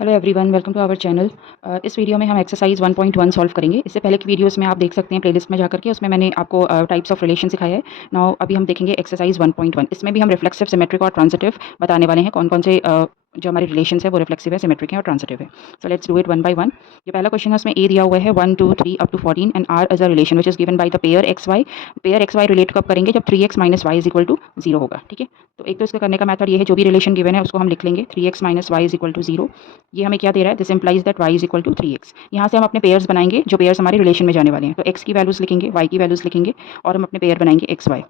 Hello everyone, welcome to our channel. इस video में हम एक्सरसाइज 1.1 सॉल्व करेंगे। इससे पहले की वीडियोस में आप देख सकते हैं प्लेलिस्ट में जाकर के, उसमें मैंने आपको टाइप्स ऑफ रिलेशन सिखाया है। नाउ अभी हम देखेंगे एक्सरसाइज 1.1। इसमें भी हम रिफ्लेक्सिव, सिमेट्रिक और ट्रांजिटिव बताने वाले हैं। कौन कौन से जो हमारे रिलेशन है वो रिफ्लेक्सिव है, सिमेट्रिक है और ट्रांजिटिव है। So let's do it one by one. ये पहला क्वेश्चन है, उसमें ए दिया हुआ है 1 2 3 up to 14 and R is a relation which is given by the pair x y. Pair x y relate कब करेंगे? जब 3x minus y is equal to 0 होगा। ठीक है, तो एक तो इसका करने का मेथड ये है, जो भी रिलेशन गिवन है उसको हम लिख लेंगे 3x minus y is equal to 0। ये हमें क्या दे रहा है? This implies that y is equal to 3x। यहाँ से हम अपने पेयर्स बनाएंगे, जो पेयर्स हमारे रिलेशन में जाने वाले हैं। तो x की वैल्यूज़ लिखेंगे, y की वैल्यूज़ लिखेंगे और हम अपने पेयर बनाएंगे x y।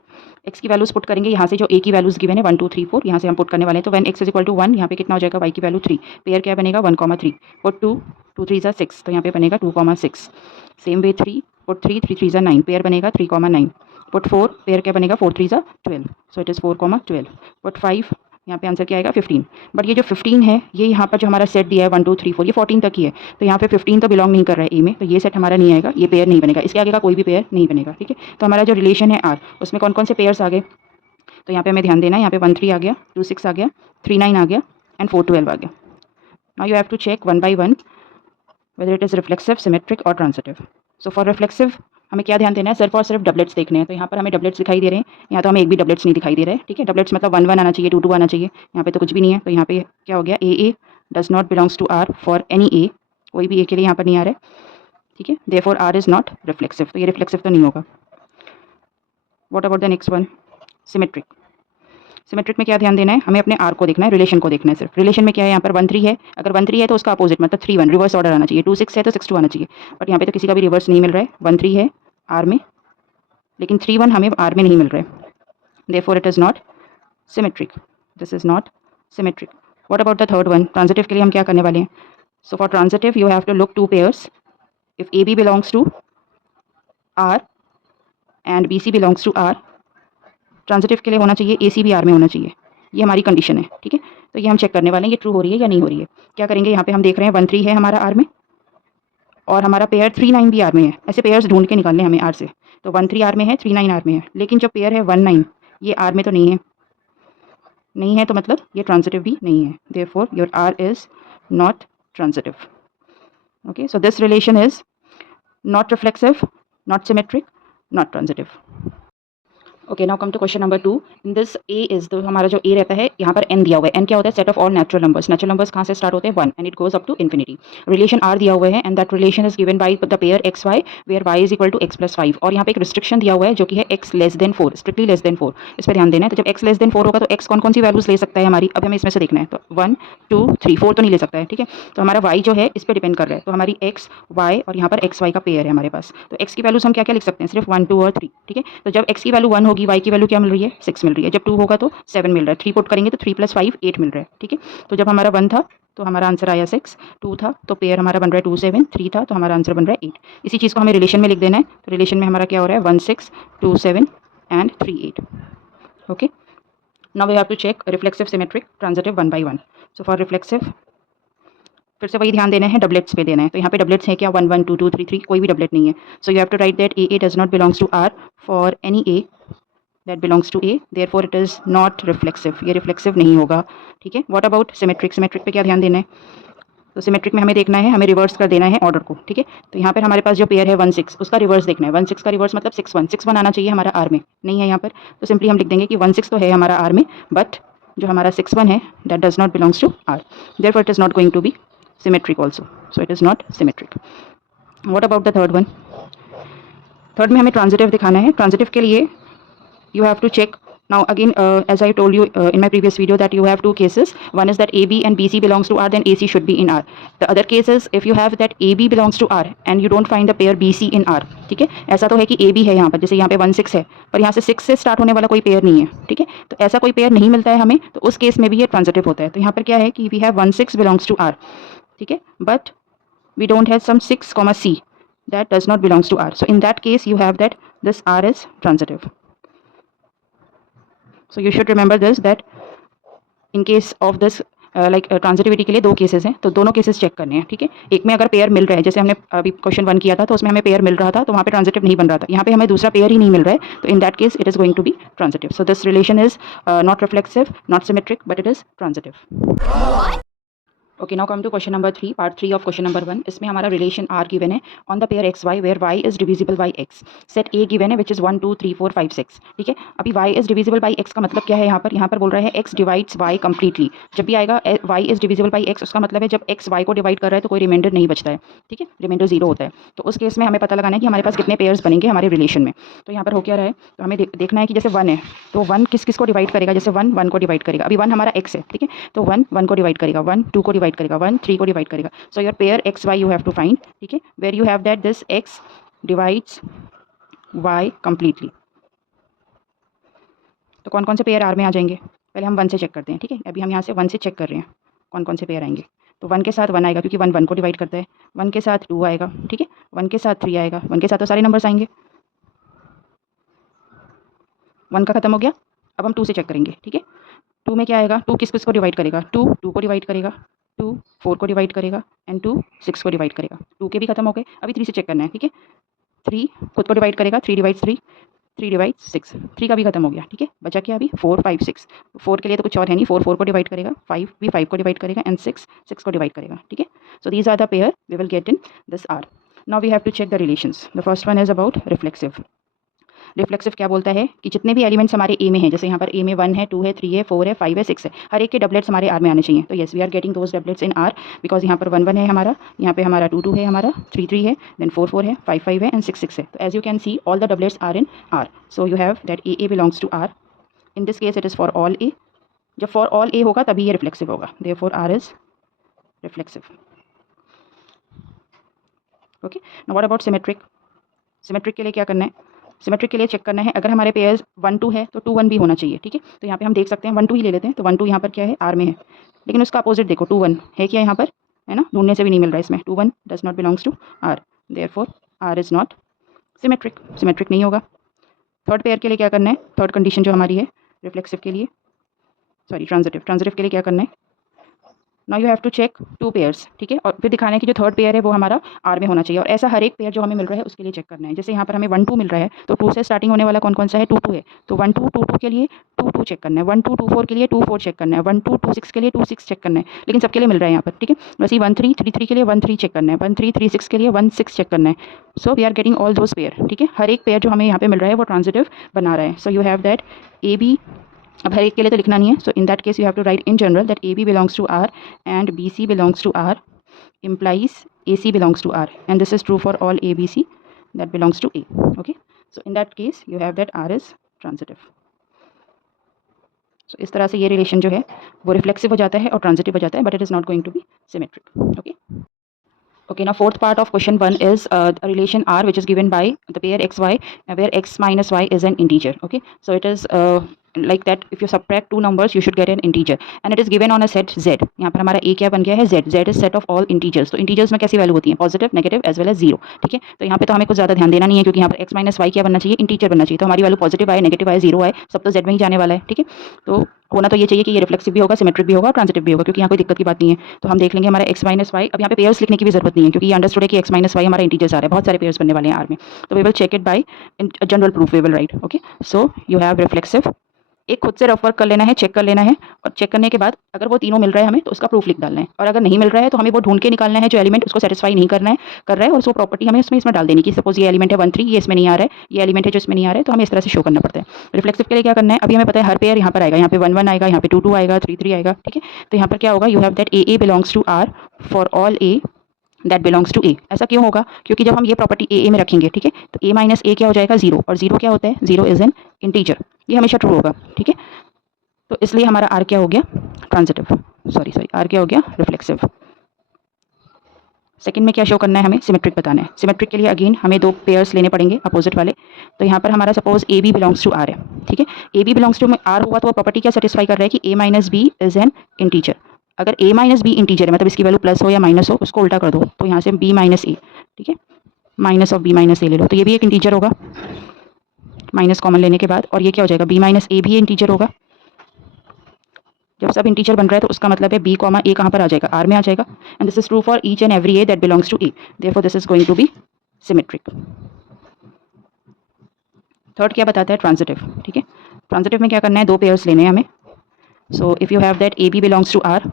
x की वैल्यूज़ पुट करेंगे, यहाँ से जो a की वैल्यूज़ गिवन है 1 2 3 4, यहाँ से हम पुट करने वाले हैं। तो when x is equal to 1, यहाँ पे कितना हो जाएगा? y की वैल्यू 3। पेयर क्या बनेगा? 1 3। पुट 2 2 3 ज़ा 6, तो यहाँ पे बनेगा 2 6। सेम वे 3 पुट 3 3 3 ज़ा 9, पेयर बनेगा 3 9। पुट 4, पेयर क्या बनेगा? 4 3 ज़ा 12, सो इट इज़ 4 12। पुट 5, यहाँ पे आंसर क्या आएगा? 15। बट ये जो 15 है, ये यहाँ पर जो हमारा सेट दिया है 1 2 3 4, ये 14 तक ही है। तो यहाँ पे 15 तो बिलोंग नहीं कर रहा है ए में, तो ये सेट हमारा नहीं आएगा, ये पेयर नहीं बनेगा, इसके आगे का कोई भी पेयर नहीं बनेगा। ठीक है, तो हमारा जो रिलेशन है आर, उसमें कौन कौन से पेयर्स आ गए? तो यहाँ पे हमें ध्यान देना है। यहाँ पे 1 3 आ गया, 2 6 आ गया, 3 9 आ गया एंड 4 12 आ गया। Now you have to check one by one whether it is reflexive, symmetric और transitive. So for reflexive हमें क्या ध्यान देना है? सिर्फ और सिर्फ डबलेट्स देखने हैं। तो यहाँ पर हमें डबलेट्स दिखाई दे रहे हैं, यहाँ तो हमें एक भी डबलेट्स नहीं दिखाई दे रहे हैं। ठीक है, डबलेट्स मतलब 1 1 आना चाहिए, 2 2 आना चाहिए, यहाँ पे तो कुछ भी नहीं है। तो यहाँ पे क्या हो गया? A does not belongs to R for any A, कोई भी ए के लिए यहाँ पर नहीं आ रहा है। ठीक है, therefore R is not reflexive, तो ये रिफ्लेक्सिव तो नहीं होगा। What about the next one? Symmetric. Symmetric में क्या ध्यान देना है? हमें अपने आर को देखना है, रिलेशन को देखना है सिर्फ। रिलेशन में क्या है? यहाँ पर 1 3 है, अगर 1 3 है तो उसका अपोजिट मतलब 3 1 रिवर्स ऑर्डर आना चाहिए। 2 6 है तो 6 2 आना चाहिए, बट यहाँ पे तो किसी का भी रिवर्स नहीं मिल रहा है। 1 3 है आर में, लेकिन 3 1 हमें आर में नहीं मिल रहा है, therefore it is not symmetric. This is not symmetric. What about the third one? Transitive के लिए हम क्या करने वाले हैं? So for transitive you have to look to pairs. If a B belongs to R and B C belongs to R, transitive के लिए होना चाहिए ए सी भी आर में होना चाहिए। ये हमारी कंडीशन है। ठीक है, तो ये हम चेक करने वाले हैं, ये ट्रू हो रही है या नहीं हो रही है। क्या करेंगे? यहाँ पे हम देख रहे हैं 1 3 है हमारा आर में और हमारा पेयर 3 9 भी आर में है। ऐसे पेयर्स ढूंढ के निकालने हमें आर से। तो 1 3 आर में है, 3 9 आर में है, लेकिन जो पेयर है 1 9 ये आर में तो नहीं है। नहीं है तो मतलब ये ट्रांजिटिव भी नहीं है, therefore your R is not transitive. Okay, so this relation is not reflexive, not symmetric, not transitive. Okay, now come to question number 2। In this A is, तो हमारा जो ए रहता है, यहाँ पर एन दिया हुआ है। एन क्या होता है? Set of all natural numbers. Natural numbers कहाँ से स्टार्ट होते हैं? 1 and it goes up to infinity. Relation R दिया हुआ है and that relation is given by the pair x y where y is equal to x plus 5। और यहाँ पे एक रिस्ट्रिक्शन दिया हुआ है जो कि है x less than 4, strictly less than 4। इस पर ध्यान देना है। तो जब एक्स लेस देन 4 होगा तो एक्स कौन कौन सी वैल्यूज ले सकता है हमारी? अब हमें इसमें से देखना है। तो 1 2 3 4 तो नहीं ले सकता है। ठीक है, तो हमारा वाई जो है इस पर डिपेंड कर रहा है। तो हमारी एक्स वाई और यहाँ पर एक्स वाई का पेयर है हमारे पास। तो एक्स की वैल्यूज हम क्या क्या लिख सकते हैं? सिर्फ 1 2 और 3। ठीक है, तो जब एक्स की वैल्यू 1 होगी, वाई की वैल्यू क्या मिल रही है? 6 मिल रही है। जब 2 होगा तो 7 मिल रहा है। 3 पुट करेंगे तो 3 + 5 8 मिल रहा है। ठीक है, तो जब हमारा 1 था तो हमारा आंसर आया 6, 2 था तो पेयर हमारा बन रहा है 2 7, 3 था तो हमारा आंसर बन रहा है 8। इसी चीज़ को हमें रिलेशन में लिख देना है। तो रिलेशन में हमारा क्या हो रहा है? 1 6 2 7 and 3 8। Okay, now we have to check reflexive, symmetric, transitive one by one. So for reflexive फिर से वही ध्यान देना है, डबलेट्स पे देना है। तो यहाँ पे डबलेट्स है क्या? 1 1 2 2 3 3, कोई भी डबलेट नहीं है। So you have to write that a does not belongs to R for any a that belongs to A, therefore it is not reflexive। ये रिफ्लेक्सिव नहीं होगा। ठीक है, व्हाट अबाउट सिमेट्रिक? सिमेट्रिक पे क्या ध्यान देना है? तो सिमेट्रिक में हमें देखना है, हमें रिवर्स कर देना है ऑर्डर को। ठीक है, तो यहाँ पर हमारे पास जो पेयर है 1 6, उसका रिवर्स देखना है। 1 6 का रिवर्स मतलब 6 1, 6 1 आना चाहिए हमारा आर में, नहीं है यहाँ पर। तो सिंपली हम लिख देंगे कि 1 6 तो है हमारा आर में, बट जो हमारा 6 1 है that does not belongs to R, therefore it is not going to be symmetric also, so it is not symmetric. What about the third one? Third में हमें ट्रांजिटिव दिखाना है। ट्रांजिटिव के लिए you have to check now again, as I told you in my previous video, that you have two cases. One is that AB and BC belongs to R, then AC should be in R. The other case is if you have that AB belongs to R and you don't find the pair BC in R. ठीक है, ऐसा तो है कि AB है यहाँ पर, जैसे यहाँ पे 1 6 है, पर यहाँ से 6 से स्टार्ट होने वाला कोई पेयर नहीं है। ठीक है, तो ऐसा कोई पेयर नहीं मिलता है हमें, तो उस केस में भी ये ट्रांजिटिव होता है। तो यहाँ पर क्या है कि we have 1 6 belongs to R। ठीक है, but we don't have some 6, C that does not belongs to R. So in that case you have that this R is transitive. So you should remember this, that in case of this transitivity के लिए दो cases हैं, तो दोनों cases check करने हैं। ठीक है, एक में अगर पेयर मिल रहा है, जैसे हमने अभी क्वेश्चन 1 किया था तो उसमें हमें पेयर मिल रहा था, तो वहाँ पे ट्रांजिटिव नहीं बन रहा था। यहाँ पे हमें दूसरा पेयर ही नहीं मिल रहा है, तो in that case it is going to be transitive. So this relation is not reflexive, not symmetric, but it is transitive. Okay, now come to question number 3, part 3 of question number 1। इसमें हमारा relation R given है on the pair x y where y is divisible by x. Set A given है which is 1 2 3 4 5 6। ठीक है, अभी y is divisible by x का मतलब क्या है? यहाँ पर बोल रहा है एक्स डिवाइड्स वाई कंप्लीटली। जब भी आएगा y is divisible by x, उसका मतलब है जब एक्स वाई को डिवाइड कर रहा है तो कोई रिमाइंडर नहीं बचता है। ठीक है, रिमाइंडर जीरो होता है। तो उस केस में हमें पता लगाना है कि हमारे पास कितने पेयर्स बनेंगे हमारे रिलेशन में। तो यहाँ पर हो क्या रहा है, तो हमें देखना है कि जैसे 1 है तो 1 किस किस को डिवाइड करेगा? जैसे 1 1 को डिवाइड करेगा। अभी 1 हमारा एक्स है, ठीक है, तो 1 1 को डिवाइड करेगा, 1 2 को डिवाइड करेगा, 1 3 को डिवाइड करेगा। So your pair x y you have to find. ठीक है, where you have that this x divides y completely. तो कौन कौन से पेयर आर में आ जाएंगे? पहले हम 1 से चेक करते हैं। ठीक है, अभी हम यहाँ से 1 से चेक कर रहे हैं कौन कौन से पेयर आएंगे। तो 1 के साथ 1 आएगा क्योंकि 1 1 को डिवाइड करता है। 1 के साथ 2 आएगा, ठीक है, 1 के साथ 3 आएगा, 1 के साथ तो सारे नंबर्स आएंगे। 1 का खत्म हो गया, अब हम 2 से चेक करेंगे। ठीक है, 2 में क्या आएगा? 2 किस किस को डिवाइड करेगा? 2 2 को डिवाइड करेगा, 2 4 को डिवाइड करेगा एंड 2 6 को डिवाइड करेगा। 2 के भी खत्म हो गए, अभी 3 से चेक करना है। ठीक है, 3 खुद को डिवाइड करेगा, 3 डिवाइड्स 3, 3 डिवाइड्स 6, 3 का भी खत्म हो गया। ठीक है, बचा क्या अभी? 4 5 6। 4 के लिए तो कुछ और है नहीं, 4 4 को डिवाइड करेगा, 5 भी 5 को डिवाइड करेगा एंड 6 6 को डिवाइड करेगा। ठीक है, so these are the pair we will get in this R. Now we have to check the relations. The first one is about reflexive. Reflexive क्या बोलता है कि जितने भी एलिमेंट्स हमारे ए में हैं, जैसे यहाँ पर ए में 1 है, 2 है, 3 है, 4 है, 5 है, 6 है, हर एक के डबलेट्स हमारे आर में आने चाहिए। तो yes we are getting those doublets in R because यहाँ पर 1 1 है हमारा, यहाँ पे हमारा 2 2 है, हमारा 3 3 है, देन 4 4 है, 5 5 है एंड 6 6 है। तो as you can see all the doublets are in R. So you have that A belongs to R. In this case it is for all A. जब फॉर ऑल ए होगा तभी ये reflexive होगा, therefore R is reflexive. Okay, now what about symmetric? Symmetric के लिए क्या करना है? सिमेट्रिक के लिए चेक करना है अगर हमारे पेयर्स 1 2 है तो 2 1 भी होना चाहिए। ठीक है, तो यहाँ पे हम देख सकते हैं 1 2 ही ले लेते हैं। तो 1 2 यहाँ पर क्या है? आर में है, लेकिन उसका अपोजिट देखो 2 1 है क्या यहाँ पर? है ना, ढूंढने से भी नहीं मिल रहा है इसमें। 2 1 does not belongs to R, therefore R is not symmetric, symmetric नहीं होगा। थर्ड पेयर के लिए क्या करना है? थर्ड कंडीशन जो हमारी है रिफ्लेक्सिव के लिए, सॉरी ट्रांजिटिव, ट्रांजिटिव के लिए क्या करना है? Now you have to check 2 pairs. ठीक है, और फिर दिखाना है कि जो थर्ड पेयर है वो हमारा आर में होना चाहिए, और ऐसा हर एक पेयर जो हमें मिल रहा है उसके लिए चेक करना है। जैसे यहाँ पर हमें 1 2 मिल रहा है तो 2 से स्टार्टिंग होने वाला कौन कौन सा है? 2 2 है, तो 1 2 2 2 के लिए 2 2 चेक करना है, 1 2 2 4 के लिए 2 4 चेक करना है, 1 2 2 6 के लिए 2 6 चेक करना है, लेकिन सबके लिए मिल रहा है यहाँ पर। ठीक है, वैसे ही 1 3 3 3 के लिए 1 3 चेक करना है, 1 3 3 6 के लिए 1 6 चेक करना है। So we are getting all those pair. ठीक है, हर एक पेयर जो हमें यहाँ पे मिल रहा है वो ट्रांजिटिव बना रहा है। So you have that A B, अब हर एक के लिए तो लिखना नहीं है, so in that case you have to write in general that A B belongs to R and B C belongs to R implies AC belongs to R, and this is true for all ABC that belongs to A. Okay, so in that case you have that R is transitive. So इस तरह से ये relation जो है वो reflexive हो जाता है और ट्रांजिटिव हो जाता है, but it is not going to be symmetric. Okay, okay, now fourth part of question 1 is a relation R which is given by the pair xy where x minus y is an integer. Okay, so it is like that if you subtract two numbers you should get an integer and it is given on a set z. यहाँ पर हमारा a क्या बन गया है? z. z is set of all integers. तो integers में कैसी वैल्यू होती है? Positive, negative as well as zero. ठीक है, तो यहाँ पे तो हमें कुछ ज़्यादा ध्यान देना नहीं है क्योंकि यहाँ पर x माइनस वाई क्या बनना चाहिए? इंटीजर बनना चाहिए। तो हमारी वैल्यू पॉजिटिव आए, नेगेटिव आए, जीरो आए, सब तो z में ही जाने वाला है। ठीक है, तो होना तो ये चाहिए कि ये रिफ्लेक्सिव भी होगा, सिमेट्रिक भी होगा, ट्रांजिटिव भी होगा, क्योंकि यहाँ कोई दिक्कत की बात नहीं है। तो हम देख लेंगे हमारा x माइनस वाई, अब यहाँ पे पेयर्स लिखने की भी जरूरत नहीं है क्योंकि ये अंडरस्टूड है कि x माइनस वाई हमारा इंटीजर्स आ रहा है, बहुत सारे पेयर्स बनने वाले हैं आर में। तो we will check it by general proof we will write. Okay, so you have reflexive. एक खुद से रफ वर्क कर लेना है, चेक कर लेना है, और चेक करने के बाद अगर वो तीनों मिल रहा है हमें तो उसका प्रूफ लिख डालना है, और अगर नहीं मिल रहा है तो हमें वो ढूंढ के निकालना है जो एलिमेंट उसको सेटिस्फाई नहीं करना है कर रहा है, और उसको प्रॉपर्टी हमें इसमें डाल देनी कि सपोज ये एलिमेंट है 1 3, ये इसमें नहीं आ रहा है, ये एलिमेंट है जो इसमें नहीं आ रहा है, तो हमें इस तरह से शो करना पड़ता है। रिफ्लेक्सिव के लिए क्या करना है? अभी हमें पता है हर पेयर यहाँ पर आएगा, यहाँ पे 1 1 आएगा, यहाँ पे 2 2 आएगा, 3 3 आएगा। ठीक है, तो यहाँ पर क्या होगा? You have that A belongs to R for all A that belongs to A. ऐसा क्यों होगा? क्योंकि जब हम ये प्रॉपर्टी ए में रखेंगे, ठीक है, तो ए माइनस ए क्या हो जाएगा? जीरो, और जीरो क्या होता है? जीरो इज एन इंटीजर, ये हमेशा ट्रू होगा। ठीक है, तो इसलिए हमारा आर क्या हो गया? ट्रांजिटिव, सॉरी आर क्या हो गया? रिफ्लेक्सिव। सेकंड में क्या शो करना है? हमें सिमेट्रिक बताना है। सिमेट्रिक के लिए अगेन हमें दो पेयर्स लेने पड़ेंगे अपोजिट वाले। तो यहाँ पर हमारा suppose a B belongs to R है। ठीक है, ए बी बिलोंग्स टू में आर हुआ तो वो प्रॉपर्टी क्या सेटिस्फाई कर रहा है कि A minus B is an integer. अगर ए माइनस बी इंटीजर है मतलब इसकी वैल्यू प्लस हो या माइनस हो, उसको उल्टा कर दो, तो यहाँ से बी माइनस ए, ठीक है, माइनस ऑफ बी माइनस ए ले लो, तो ये भी एक इंटीजर होगा माइनस कॉमन लेने के बाद, और ये क्या हो जाएगा? बी माइनस ए भी इंटीजर होगा। जब सब इंटीजर बन रहा है तो उसका मतलब है बी कॉमा ए कहाँ पर आ जाएगा? आर में आ जाएगा, and this is true for each and every a that belongs to A, therefore this is going to be symmetric. Third क्या बताता है? ट्रांजिटिव। ठीक है, ट्रांजिटिव में क्या करना है? दो पेयर्स लेने हैं हमें। So if you have that A B belongs to R,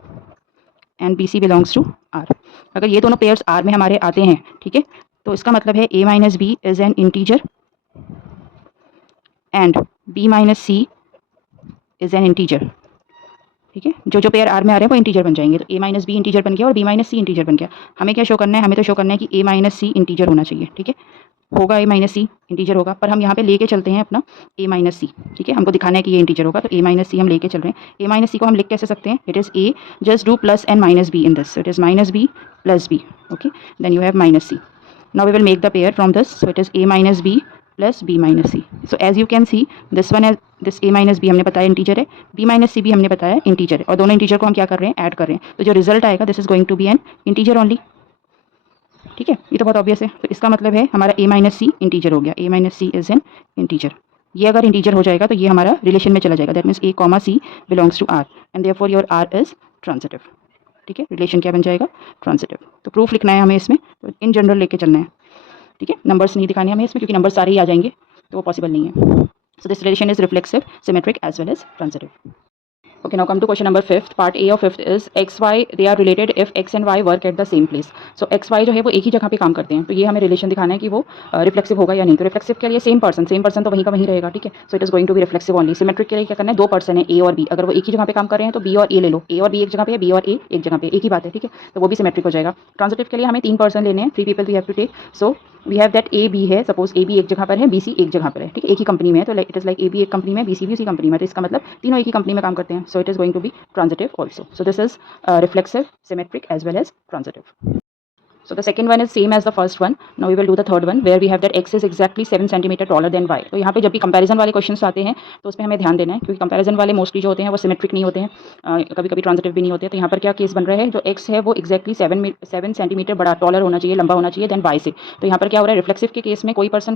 and B C belongs to R. अगर ये दोनों पेयर्स आर में हमारे आते हैं, ठीक है, तो इसका मतलब है A minus B is an integer and B minus C is an integer. ठीक है, जो जो पेयर आर में आ रहे हैं वो इंटीजर बन जाएंगे। तो ए माइनस बी इंटीजर बन गया और बी माइनस सी इंटीजर बन गया। हमें क्या शो करना है? हमें तो शो करना है कि ए माइनस सी इंटीजर होना चाहिए। ठीक है, होगा ए माइनस सी इंटीजर होगा, पर हम यहाँ पे लेके चलते हैं अपना ए माइनस सी। ठीक है, हमको दिखाना है कि ये इंटीजर होगा, तो ए माइनस सी हम लेके चल रहे हैं। ए माइनस सी को हम लिख कैसे सकते हैं? It is a, just do plus and minus b in this, it is minus b plus b. Okay, then you have minus c. Now we will make the pair from this, so it is a minus b plus b minus c. So as you can see this one as this a minus b हमने बताया integer है, B minus सी भी हमने बताया integer है, और दोनों integer को हम क्या कर रहे हैं? ऐड कर रहे हैं। तो जो रिजल्ट आएगा this is going to be an integer only. ठीक है, ये तो बहुत ऑब्वियस है। तो इसका मतलब है हमारा ए माइनस सी इंटीजर हो गया, A minus C is an integer. ये अगर इंटीजर हो जाएगा तो ये हमारा रिलेशन में चला जाएगा, that means a comma c belongs to R and therefore your R is transitive. ठीक है, रिलेशन क्या बन जाएगा? ट्रांजिटिव। तो प्रूफ लिखना है हमें इसमें, तो इन जनरल लेके चलना है। ठीक है, नंबर्स नहीं दिखाने हमें इसमें, क्योंकि नंबर सारे ही आ जाएंगे तो वो पॉसिबल नहीं है। So this relation is reflexive, symmetric as well as transitive. Okay, now come to question number 5th. Part A of 5th is x, y, they are related if x and y work at the same place. So x, y जो है वो एक ही जगह पे काम करते हैं, तो ये हमें रिलेशन दिखाना है कि वो रिफ्लेक्सिव होगा या नहीं। तो रिफ्लेक्सिव के लिए सेम पर्सन तो वहीं का वहीं रहेगा। ठीक है, so it is going to be reflexive only. Symmetric के लिए क्या करना है? दो पर्सन है ए और बी, अगर वो एक ही जगह पे काम कर रहे हैं तो बी और ए ले लो, ए और बी एक जगह पे है, बी और ए एक जगह पे, एक ही बात है। ठीक है, तो वो भी सिमेट्रिक हो जाएगा। ट्रांजिटिव के लिए हमें तीन पर्सन लेने हैं, three people we have to take. So we have that A b है, सपोज ए बी एक जगह पर है, बी सी एक जगह पर है। ठीक है, एक ही कंपनी में है, तो it is like a b एक कंपनी में, बी सी भी उसी कंपनी में, तो इसका मतलब तीनों एक ही कंपनी में काम करते हैं। So it is going to be transitive also. So this is reflexive, symmetric as well as transitive. So the second one is same as the first one. Now we will do the third one where we have that x is exactly 7 centimeter taller than y. तो यहाँ पे जब भी comparison वाले questions आते हैं तो उसमें हमें ध्यान देना है, क्योंकि कंपैरिजन वाले मोस्टली जो होते हैं वो सिमेट्रिक नहीं होते हैं, कभी कभी ट्रांजिटिव भी नहीं होते हैं। तो यहाँ पर क्या केस बन रहा है? जो x है वो एक्जैक्टली 7 सेंटीमीटर बड़ा टॉलर होना चाहिए, लंबा होना चाहिए देन y से। तो यहाँ पर क्या हो रहा है? रिफ्लेक्सिव के केस में कोई पर्सन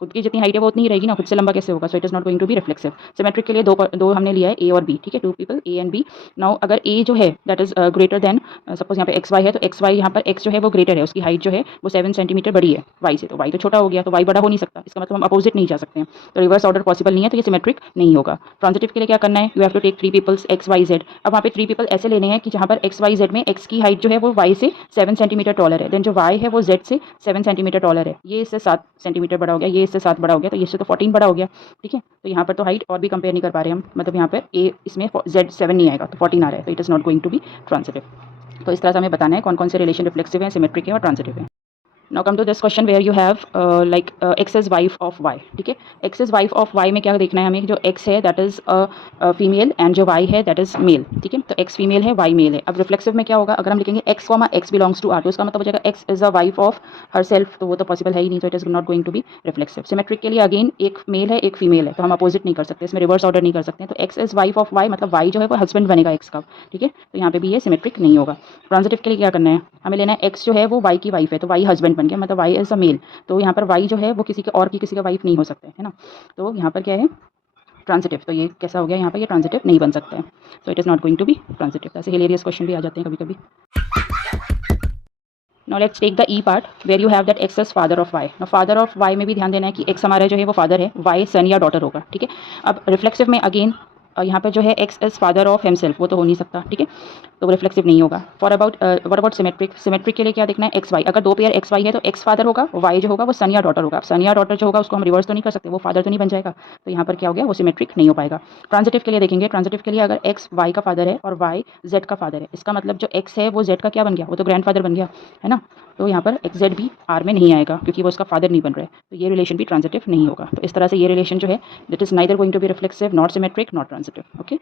खुद की जितनी हाइट है वो उतनी ही रहेगी ना, खुद से लंबा कैसे होगा? So it is not going to be reflexive. Symmetric के लिए दो हमने लिया है, ए और बी। ठीक है, two people a and b. Now अगर ए जो है that is greater than, suppose यहाँ पे एक्स वाई है, तो एक्स वाई यहाँ पर एक्स जो है वो ग्रेटर है, उसकी हाइट जो है वो 7 सेंटीमीटर बड़ी है वाई से, तो वाई तो छोटा हो गया, तो वाई बड़ा हो नहीं सकता, इसका मतलब हम अपोजिट नहीं जा सकते हैं, तो रिवर्स ऑर्डर पॉसिबल नहीं है, तो ये सिमेट्रिक नहीं होगा। ट्रांजिटिव के लिए क्या करना है? You have to take three peoples x y z. अब वहाँ पे थ्री पीपल ऐसे लेने हैं कि जहाँ पर एक्स वाई जेड में एक्स की हाइट जो है वो वाई से 7 सेंटीमीटर टॉलर है, देन जो वाई है वो जेड से 7 सेंटीमीटर टॉलर है, ये इससे 7 सेंटीमीटर बड़ा हो गया, ये इससे 7 बड़ा हो गया, तो इससे तो 14 बड़ा हो गया। ठीक है, तो यहाँ पर तो हाइट और भी कंपेयर नहीं कर पा रहे हम, मतलब यहाँ पर ए इसमें जेड 7 नहीं आएगा, तो 14 आ रहा है, तो it is not going to be transitive. तो इस तरह से हमें बताना है कौन कौन से रिलेशन रिफ्लेक्सिव है, सिमेट्रिक है और ट्रांजिटिव है। Now come to this question where you have x is wife of y. ठीक है, x is wife of y में क्या देखना है हमें? जो x है दैट इज फीमेल एंड जो y है दैट इज मेल। ठीक है, तो x फीमेल है, y मेल है। अब रिफ्लेक्सिव में क्या होगा? अगर हम लिखेंगे x comma x belongs to r, तो उसका मतलब हो जाएगा x is a wife of herself, तो वो तो पॉसिबल है ही नहीं, तो it is not going to be reflexive. Symmetric के लिए अगेन एक मेल है एक फीमेल है, तो हम अपोजिट नहीं कर सकते, इसमें रिवर्स ऑर्डर नहीं कर सकते हैं, तो x is wife of y मतलब y जो है वो हस्बैंड बनेगा x का। ठीक है, तो यहाँ पे भी ये सिमेट्रिक नहीं होगा। ट्रांजिटिव के लिए क्या करना है? हमें लेना है x जो है वो y की वाइफ है, तो y हस्बैंड बन गया, मतलब y इज अ मेल, तो यहाँ पर y जो है वो किसी के और की किसी का वाइफ नहीं हो सकता है ना, तो यहाँ पर क्या है? ट्रांजिटिव। तो ये कैसा हो गया? यहाँ पर ये ट्रांजिटिव नहीं बन सकता है, so it is not going to be transitive. ऐसे हिलेरियस क्वेश्चन भी आ जाते हैं कभी कभी। Now let's take the E part where you have that x is father of y. Now father of y में भी ध्यान देना है कि x हमारा जो है वो फादर है, y सन या डॉटर होगा। ठीक है, अब रिफ्लेक्सिव में अगेन यहाँ पे जो है x is father of himself, वो तो हो नहीं सकता। ठीक है, तो वो रिफ्लेक्सिव नहीं होगा। For about what about symmetric? Symmetric के लिए क्या देखना है? X y. अगर दो पेयर एक्स वाई है तो एक्स फादर होगा, वाई जो होगा वो सन या डॉटर होगा। सन या डॉटर जो होगा उसको हम रिवर्स तो नहीं कर सकते, वो फादर तो नहीं बन जाएगा, तो यहाँ पर क्या हो गया? वो सिमेट्रिक नहीं हो पाएगा। ट्रांजिटिव के लिए देखेंगे, ट्रांजिटिव के लिए अगर एक्स वाई का फादर है और वाई जेड का फादर है, इसका मतलब जो एक्स है वो जेड का क्या बन गया? वो तो ग्रैंड फादर बन गया है ना, तो यहाँ पर एक्स जेड भी आर में नहीं आएगा क्योंकि वो उसका फादर नहीं बन रहा है, तो ये रिलेशन भी ट्रांजिटिव नहीं होगा। तो इस तरह से ये रिलेशन जो है that is neither going to be reflexive, not symmetric, not transitive. Okay,